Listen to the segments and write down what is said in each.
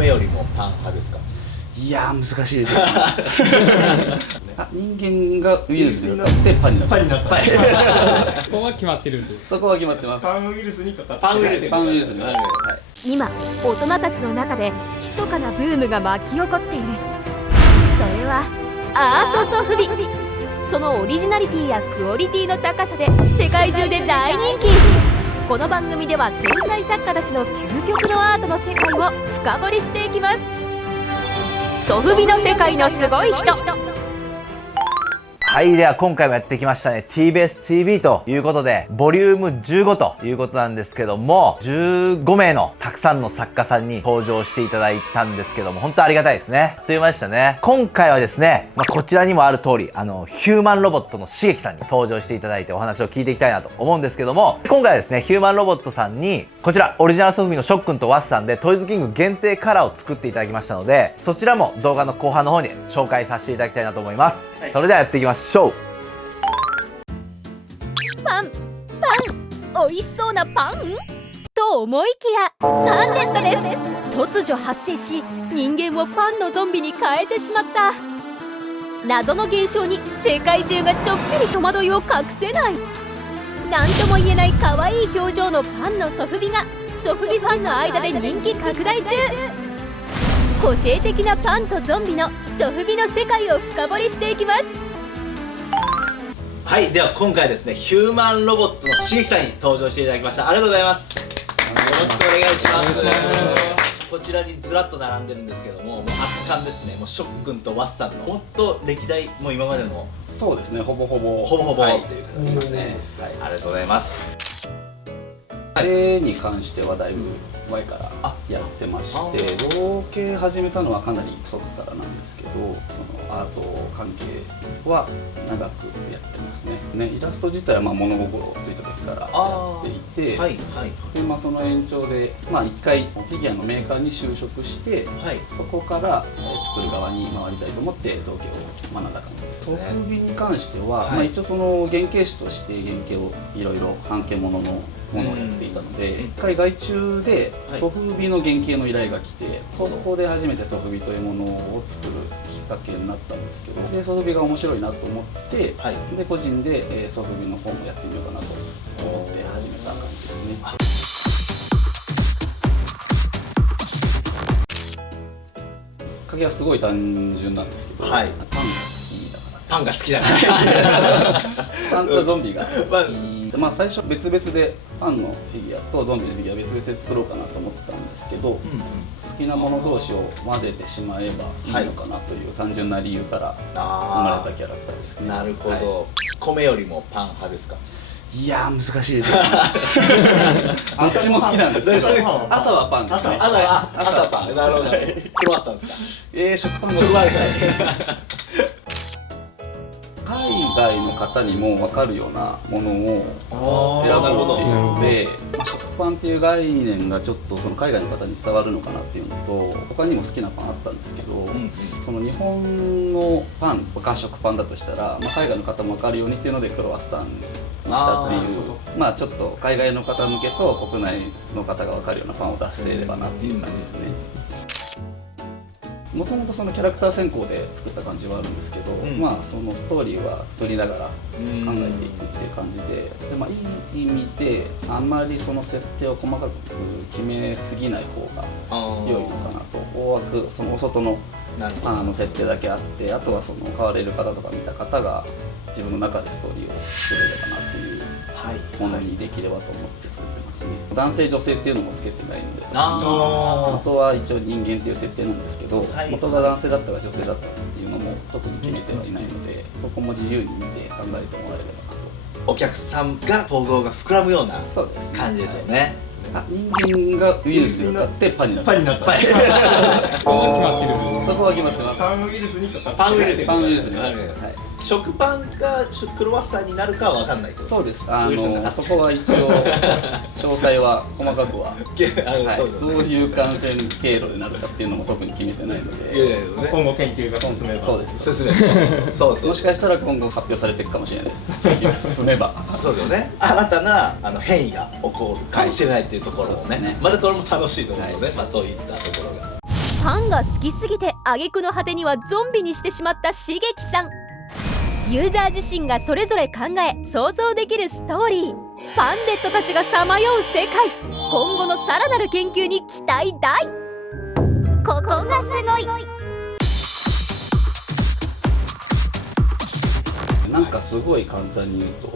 米よりもパン派ですか？いやー難しいですよ人間がウイルスになってパンになった。そこは決まってるんで。そこは決まってます。パンウイルスにかかってパンウイルスになる。今大人たちの中で密かなブームが巻き起こっている。それはアートソフビ。そのオリジナリティやクオリティの高さで世界中で大人気。この番組では天才作家たちの究極のアートの世界を深掘りしていきます。ソフビの世界のすごい人。はい、では今回もやってきましたね TBS TV ということでボリューム15ということなんですけども、15名のたくさんの作家さんに登場していただいたんですけども、本当ありがたいですね。あっという間でしたね。今回はですね、こちらにもある通りヒューマンロボットのしげきさんに登場していただいてお話を聞いていきたいなと思うんですけども、今回はですねヒューマンロボットさんにこちらオリジナルソフビのしょっくんとワッさんでトイズキング限定カラーを作っていただきましたので、そちらも動画の後半の方に紹介させていただきたいなと思います、それではやっていきましょう。パン美味しそうなパンと思いきやパンデットです。突如発生し人間をパンのゾンビに変えてしまった謎の現象に世界中がちょっぴり戸惑いを隠せない。何とも言えない可愛い表情のパンのソフビがソフビファンの間で人気拡大中。個性的なパンとゾンビのソフビの世界を深掘りしていきます。はい、では今回ですねヒューマンロボットのしげきさんに登場していただきました。ありがとうございます。よろしくお願いします。こちらにずらっと並んでるんですけども、もう圧巻ですね。もうしょっくんとワッさんの本当歴代もう今までのそうですね、ほぼほぼっていう形ですね。はい、ありがとうございます。絵に関してはだいぶ前からやってまして、造形始めたのはかなり外からなんですけど、そのアート関係は長くやってますね。イラスト自体は物心ついた時からやっていて、でその延長で一回フィギュアのメーカーに就職して、そこから作る側に回りたいと思って造形を学んだ感じですね。ソフビに関しては、一応その原型師として原型をいろいろ半径もののものをやっていたので、一回外注でソフビの原型の依頼が来て、そこで初めてソフビというものを作るきっかけになったんですけど、でソフビが面白いなと思って、で個人でソフビの方もやってみようかなと思って始めた感じですね。きっかけはすごい単純なんですけど、パンが好きだからパンとゾンビが好き。最初別々でパンのフィギュアとゾンビのフィギュア別々で作ろうかなと思ったんですけど、好きなもの同士を混ぜてしまえばいいのかなという単純な理由から生まれたキャラクターですね。なるほど。米よりもパン派ですか？いやー難しいですよ私も好きなんですけど、朝はパンですね。朝はパン。なるほど。クロワッサンですか？食パンが海外の方にも分かるようなものを選ぼうっていうので、食パンっていう概念がちょっとその海外の方に伝わるのかなっていうのと、他にも好きなパンあったんですけど、その日本のパンが食パンだとしたら、海外の方も分かるようにっていうのでクロワッサンにしたっていう、ちょっと海外の方向けと国内の方が分かるようなパンを出せればなっていう感じですね。もともとそのキャラクター選考で作った感じはあるんですけど、そのストーリーは作りながら考えていくっていう感じで、いい意味であんまりその設定を細かく決めすぎない方が良いのかなと。大枠そのお外の設定だけあって、あとはその買われる方とか見た方が自分の中でストーリーを作れればなっていうものにできればと思って作ってますね。男性女性っていうのもつけてないので、元は一応人間っていう設定なんですけど、元が男性だったか女性だったかっていうのも特に決めてはいないので、そこも自由に見て考えてもらえればなと。お客さんが想像が膨らむような感じですよね。人間がウイルスになってパンになった。そこは決まってます。パンウイルスにかかってパンウイルスになる。食パンがクロワッサンになるかは分かんないと。そうです。そこは一応詳細は細かくはどういう感染経路でなるかっていうのも特に決めてないので、今後研究が進めば。そうです。進めば。そう。もしかしたら今後発表されていくかもしれないです。研究が進めば。そうですよね。新たな変異が起こるかもしれないっていうところもね。まだそれも楽しいと思うので、そういったところが。パンが好きすぎて挙句の果てにはゾンビにしてしまったしげきさん。ユーザー自身がそれぞれ考え想像できるストーリー、パンデットたちがさまよう世界、今後のさらなる研究に期待大。ここがすごい。なんかすごい簡単に言うと、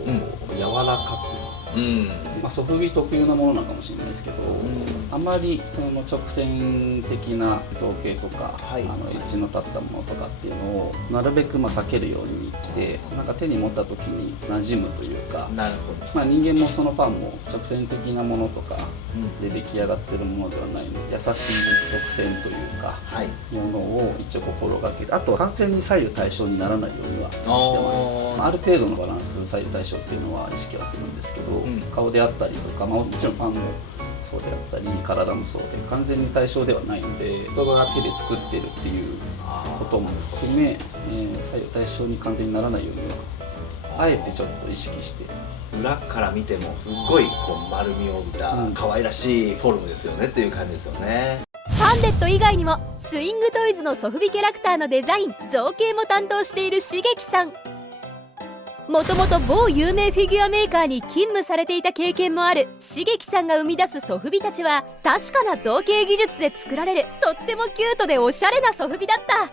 柔らかく、ソフビ特有なものなのかもしれないですけど、あまりその直線的な造形とか、エッジの立ったものとかっていうのをなるべく避けるようにしてなんか手に持った時に馴染むというか、なるほど。人間もそのパンも直線的なものとかで出来上がってるものではないので、優しい直線というか、ものを一応心がけて、あと完全に左右対称にならないようにはしてます。ある程度のバランス、左右対称っていうのは意識はするんですけど、顔であったりとか、もちろんパンもそうであったり体もそうで完全に対称ではないので、人が手で作ってるっていうことも含め、左右対称に完全にならないようにはあえてちょっと意識して裏から見てもすっごいこう丸みを帯びた可愛らしいフォルムですよねっていう感じですよね。パンデット以外にもスイングトイズのソフビキャラクターのデザイン造形も担当しているしげきさん。もともと某有名フィギュアメーカーに勤務されていた経験もあるしげきさんが生み出すソフビたちは確かな造形技術で作られるとってもキュートでおしゃれなソフビだった。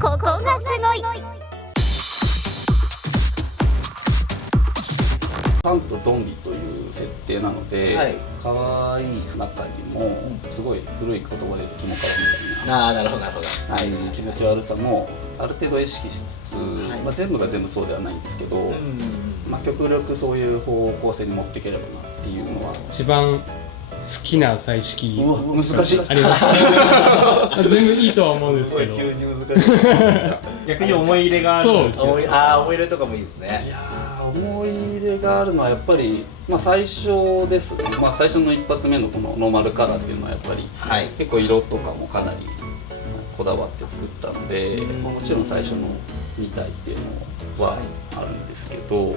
ここがすごい。パンとゾンビという設定なので、可愛い中にもすごい古い言葉でキモカワみたいな、なるほどなるほど、気持ち悪さもある程度意識しつつ、全部が全部そうではないんですけど、極力そういう方向性に持っていければなっていうのは。一番好きな彩色難しいあります全部いいとは思うんですけど、急に難しい。逆に思い入れがあるんですよ。思い入れとかもいいですね。思い入れがあるのはやっぱり、最初ですね、最初の一発目のこのノーマルカラーっていうのはやっぱり、結構色とかもかなりこだわって作ったので、もちろん最初の2体っていうのはあるんですけど、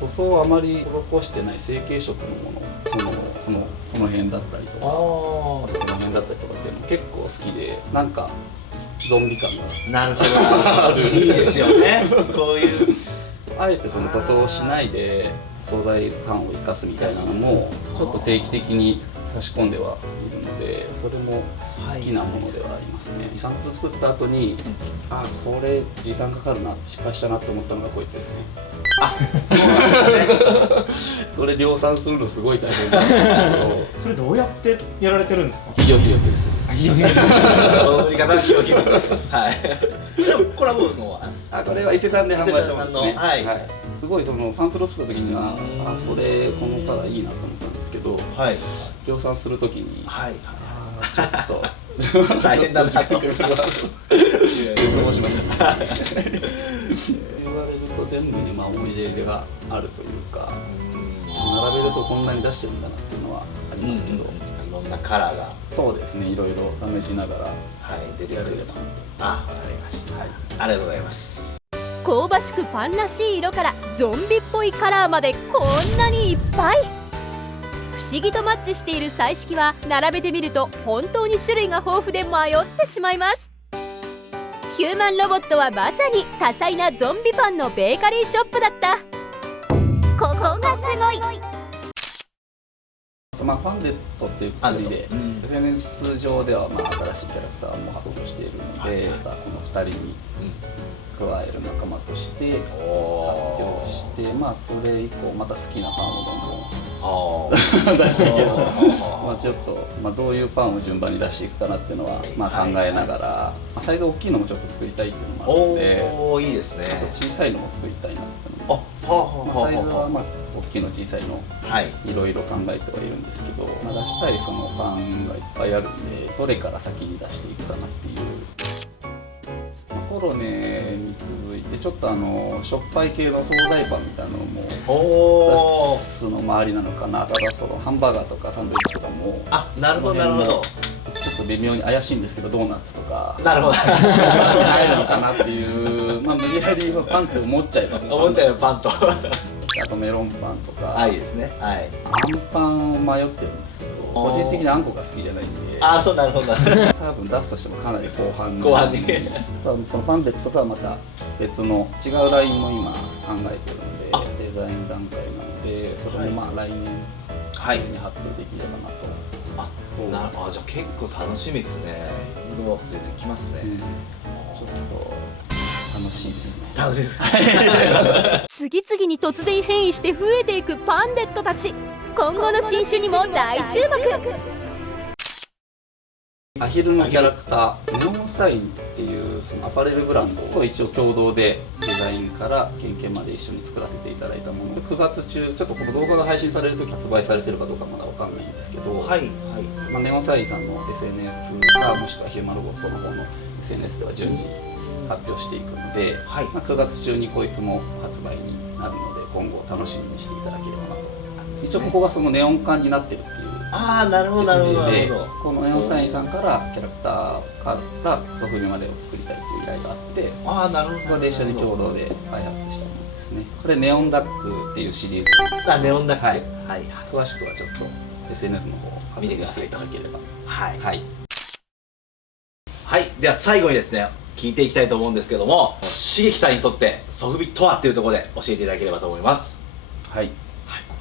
塗装をあまり施してない成型色のもの、この辺だったりとか、あとこの辺だったりとかっていうのも結構好きで、なんかゾンビ感がなるほどいいですよねこういうあえてその塗装をしないで素材感を生かすみたいなのもちょっと定期的に差し込んではいるので、それも好きなものではありますね。サンプル作った後に、これ時間かかるな、失敗したなって思ったのがこいつですね。そうなんですねこれ量産するのすごい大変なんですけどそれどうやってやられてるんですか？企業秘密です。この売り方は企業秘密です。でもコラボのはこれは伊勢丹で販売してますね。はいすごいそのサンプルを作った時にはこれこのカラーいいなと思ったんですけど、量産する時にちょっと大変だなと絶望しました言われると全部に思い入れがあるというか、並べるとこんなに出してるんだなっていうのはありますけど、いろんなカラーがそうですね、いろいろ試しながら出てくれれば。わかりました。ありがとうございます。香ばしくパンらしい色からゾンビっぽいカラーまでこんなにいっぱい。不思議とマッチしている彩色は並べてみると本当に種類が豊富で迷ってしまいます。ヒューマンロボットはまさに多彩なゾンビパンのベーカリーショップだった。ここがすごい。パンデットっていうくくりで SNS 上では新しいキャラクターも発表しているので、この2人に加える仲間として発表して、それ以降また好きなパンをどんどん出していけるちょっと、どういうパンを順番に出していくかなっていうのは考えながら、サイズ大きいのもちょっと作りたいっていうのもあるので、いいですね。小さいのも作りたいなって思って、サイズは大きいの小さいのいろいろ考えてはいるんですけど、出したいそのパンがいっぱいあるんで、どれから先に出していくかなっていう。コロネに続いてちょっとしょっぱい系の惣菜パンみたいなのも出すのもありなのかな。ただそのハンバーガーとかサンドイッチとかもなるほどなるほど、ちょっと微妙に怪しいんですけど、ドーナツとかなるほど入るのかなっていう、無理やりパンって思っちゃえばパンとあとメロンパンとか、はいですね。はい。あんパンを迷ってるんですけど、個人的にあんこが好きじゃないんで、ああ、そう、なるほど。多分出すとしてもかなり後半後半に多分そのパンデットとはまた別の違うラインも今考えてるあので、デザイン段階なので、それもまあ来年に発表できればなと。じゃあ結構楽しみですね。色出てきますね。ちょっと楽しいですね。楽しいですか。次々に突然変異して増えていくパンデットたち。今後の新種にも大注目。アヒルのキャラクター、ネオンサインっていうそのアパレルブランドを一応共同でデザインから研究まで一緒に作らせていただいたもので、9月中、ちょっとこの動画が配信される時発売されてるかどうかまだわかんないんですけど、はいはい。ネオンサインさんの SNS かもしくはヒューマンロボットの方の SNS では順次発表していくので、はい9月中にこいつも発売になるので、今後楽しみにしていただければなと。一応ここがそのネオン管になってるっていうああ、なるほどなるほどなるほど。このネオンサインさんからキャラクターからソフビまでを作りたいという依頼があって、ああ、なるほど。そこで一緒に共同で開発したものですね。これネオンダックっていうシリーズ。あ、ネオンだっけ。ははいいはい詳しくはちょっと SNS の方を確認していただければ。はい。はい。はい。では最後にですね、聞いていきたいと思うんですけども、しげきさんにとってソフビとはっていうところで教えていただければと思います。はい。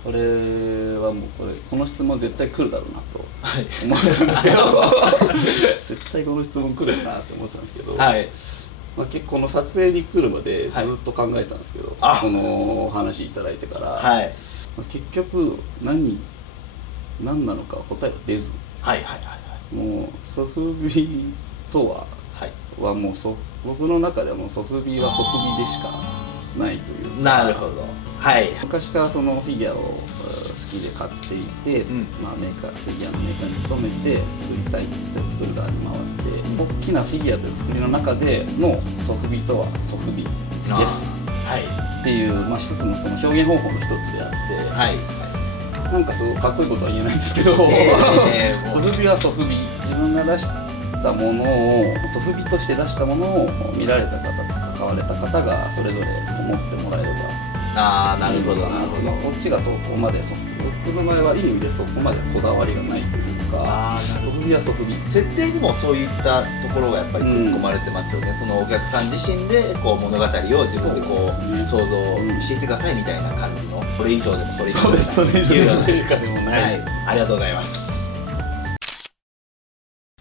これはもうこの質問絶対来るだろうなとはい。思ってたんですけど絶対この質問来るなって思ってたんですけど、はい。まあ、結構この撮影に来るまでずっと考えてたんですけど、あこのお話いただいてから、はい。まあ結局何なのか答えが出ず、はいはいはいもうソフビとははい。もう僕の中ではもうソフビはソフビでしかないというか、なるほど。はい。昔からそのフィギュアを好きで買っていて、うんまあ、フィギュアのメーカーに勤めて作りたいって言って作る側に回って、大きなフィギュアという国の中でのソフビとはソフビですはい。っていう、まあ、一つのその表現方法の一つであって、はい。なんかすごくかっこいいことは言えないんですけど、もうソフビはソフビ、自分が出したものをソフビとして出したものを見られた方と関われた方がそれぞれ思ってもらえれば。ああ、なるほどなるほど。こっちがそこまで僕の場合はいい意味でそこまでこだわりがないというか、ああ、なるほど。ソフビはソフビ。設定にもそういったところがやっぱり組み込まれてますよね、そのお客さん自身でこう物語を自分でこうそうですね想像していってくださいみたいな感じの、これ以上でもそれ以上そうです、それ以上いうようなというかでもない。はい、ありがとうございます。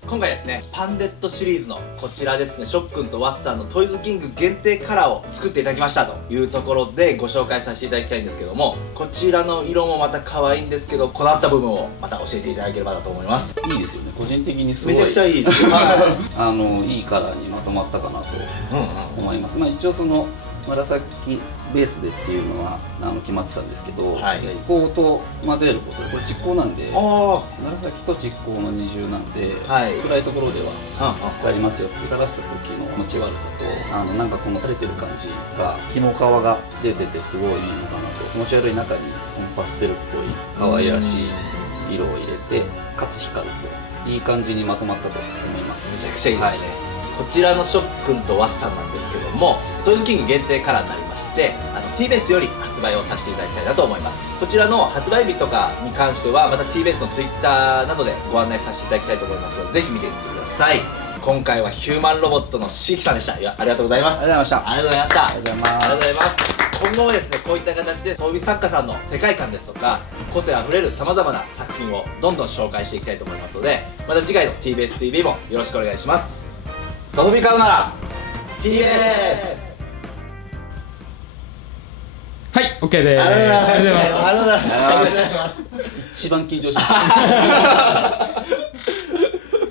今回ですね、パンデットシリーズのこちらですね、ショックンとワッサンのトイズキング限定カラーを作っていただきましたというところでご紹介させていただきたいんですけども、こちらの色もまた可愛いんですけど、こだわった部分をまた教えていただければなと思います。いいですよね、個人的にすごいめちゃくちゃいいですよ。いいカラーにまとまったかなとうん思います。まあ、一応その紫ベースでっていうのは決まってたんですけど、はい実光と混ぜることで、これ実光なんで、あ紫と実光の二重なんで、はい暗いところではあ、ありますよって垂らした時の持ち悪さとなんかこの垂れてる感じが木の皮が出ててすごいいいのかなと。気持ち悪い中にこのパステルっぽい可愛らしい色を入れてかつ光るといい感じにまとまったと思います。めちゃくちゃいいですね、こちらのショックンとワッサンなんですけども、トイズキング限定カラーになりまして、TBS より発売をさせていただきたいなと思います。こちらの発売日とかに関してはまた TBS の Twitter などでご案内させていただきたいと思いますので、ぜひ見てみてください。今回はヒューマンロボットのしげきさんでした。いや、ありがとうございます。ありがとうございました。ありがとうございました。ありがとうございます。ありがとうございます。今後もですね、こういった形で装備作家さんの世界観ですとか、個性あふれるさまざまな作品をどんどん紹介していきたいと思いますので、また次回の TBS TV もよろしくお願いします。ソフビ買うなら TBS。 はい、OK です。ありがとうございます。ありがとうございます。ありがとうございます。一番緊張しました。